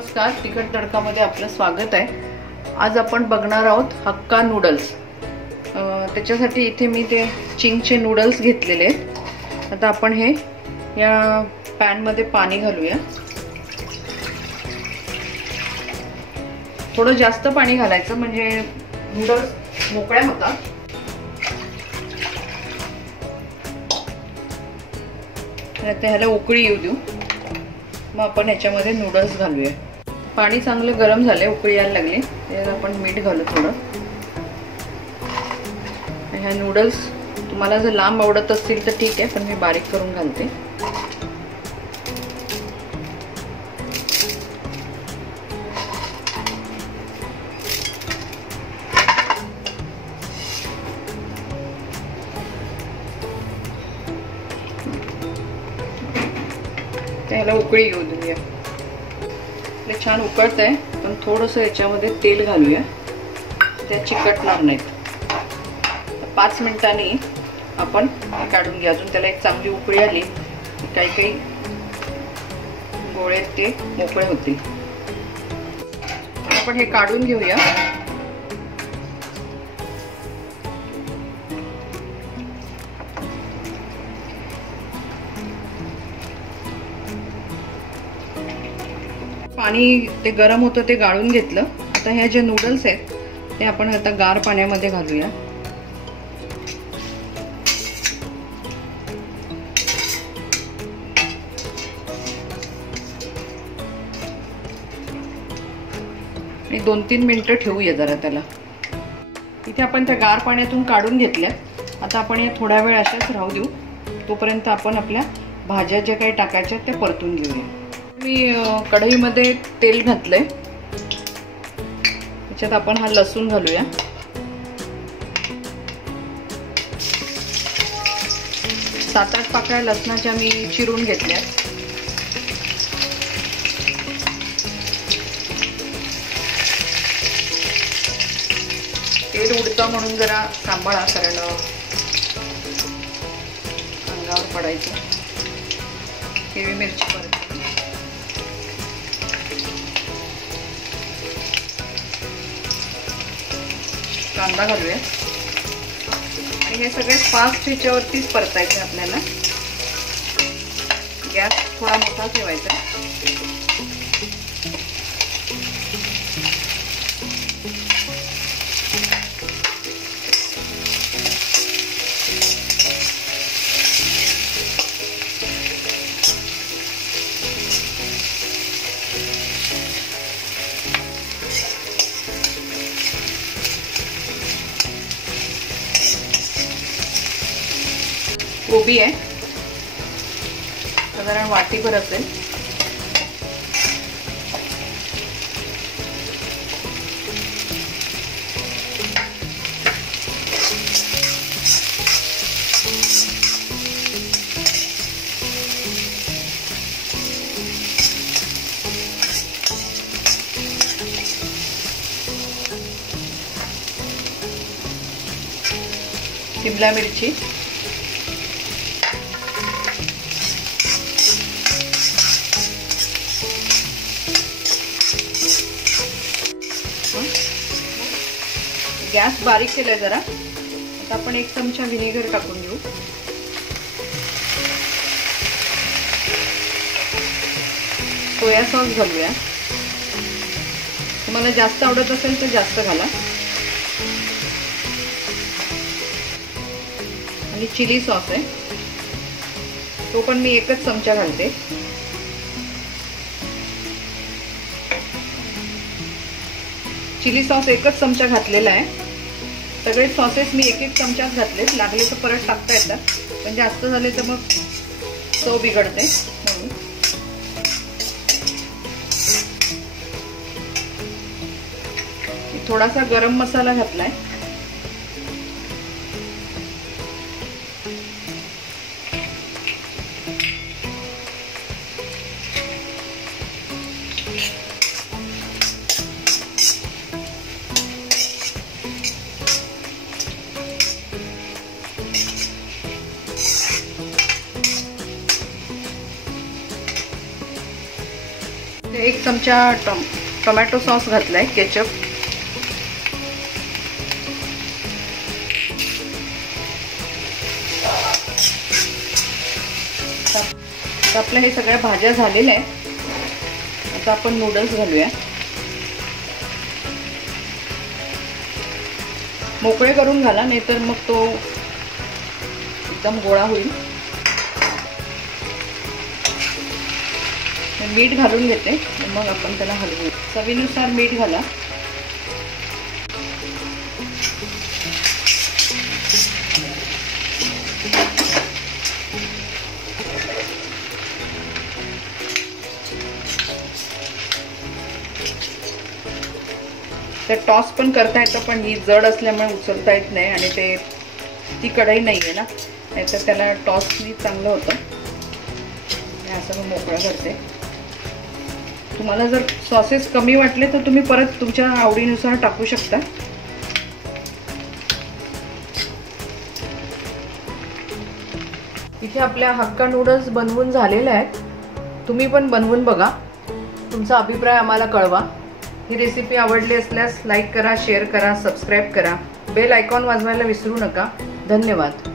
नमस्कार, तिखट तडकामध्ये आपलं स्वागत आहे। आज आपण बघणार आहोत हक्का नूडल्स। त्याच्यासाठी इथे मी ते चिंगचे नूडल्स घेतलेले आहेत। आता आपण हे या पॅन मध्ये पाणी घालूया। थोडं जास्त पाणी घालायचं म्हणजे नूडल्स मोकळ्या होतात। आता ह्याला उकळी येऊ देऊ, मग आपण ह्याच्यामध्ये नूडल्स घालूया। पाणी चांगलं गरम झाले, उकळी यायला लागली, त्यात आपण मीठ घालू थोडं। ह्या नूडल्स तुम्हाला जर लांब आवडत असतील तर ठीक आहे, पण मी बारीक करून घालते। त्याला उकळी येऊ देऊया। ते छान उकळत आहे, पण थोडंसं याच्यामध्ये तेल घालूया, त्या चिकटणार नाहीत। 5 मिनिटांनी आपण काढून घ्या। अजून त्याला एक चांगली उकळी आली, काही काही गोळे ते मोकळे होतील। आपण हे काढून घेऊया। पाणी ते गरम होतं ते गाळून घेतलं। आता हे जे नूडल्स आहेत ते आपण आता गार पाण्यामध्ये घालूया। आणि 2-3 मिनिटं ठेवूया जरा त्याला। इथे आपण त्या गार पाण्यातून काढून घेतल्या। आता आपण हे थोडा वेळ अशाच राहू देऊ, तोपर्यंत आपण आपल्या भाज्या ज्या काही टाकायच्या त्या परतून घेऊया। मी कढईमध्ये तेल घातलंय, त्याच्यात आपण हा लसूण घालूया। सात 8 पाकळ्या लसणाच्या मी चिरून घेतल्या। तेल उडतं म्हणून जरा सांभाळा, कारण अंगावर पडायचं। हिरवी मिरची परत कांदा घालूया आणि हे सगळे फास्ट ह्याच्यावरतीच परतायचे आपल्याला। गॅस थोडा मोठा ठेवायचा। गोबी आहे, साधारण वाटीभर असेल। शिमला मिरची, गॅस बारीक केलाय जरा। आता आपण 1 चमचा व्हिनेगर टाकून घेऊ। सोया सॉस घालूया, तुम्हाला जास्त आवडत असेल तर जास्त घाला। आणि चिली सॉस आहे, तो पण मी 1च चमचा घालते। चिली सॉस 1च चमचा घातलेला आहे। सगळे सॉसेस मी 1-1 चमचाच घातले, लागले तर परत टाकता येतात, पण जास्त झाले तर मग चव बिघडते म्हणून। थोडासा गरम मसाला घातलाय। 1 चमचा टोमॅटो सॉस घातलाय, केचप. तर आपल्या हे सगळ्या भाज्या झालेल्या आहेत. आता आपण नूडल्स घालूया. मोकळे करून घाला, नाहीतर मग तो एकदम गोळा होईल. मीठ घालून घेते, मग आपण त्याला हलवू. चवीनुसार मीठ घाला. ते टॉस पण करता येतं, पण ही जड असल्यामुळे उचलता येत नाही आणि ती कढई नाही आहे ना, नाहीतर त्याला टॉसनी चांगलं होतं. असं मी मोकळं करते. तुम्हाला जर सॉसेस कमी वाटले तर तुम्ही परत तुमच्या आवडीनुसार टाकू शकता. इथे आपल्या हक्का नूडल्स बनवून झालेले आहेत. तुम्ही पण बनवून बघा. तुमचा अभिप्राय आम्हाला कळवा. ही रेसिपी आवडली असल्यास लाईक करा, शेअर करा, सबस्क्राईब करा. बेल आयकॉन वाजवायला विसरू नका. धन्यवाद.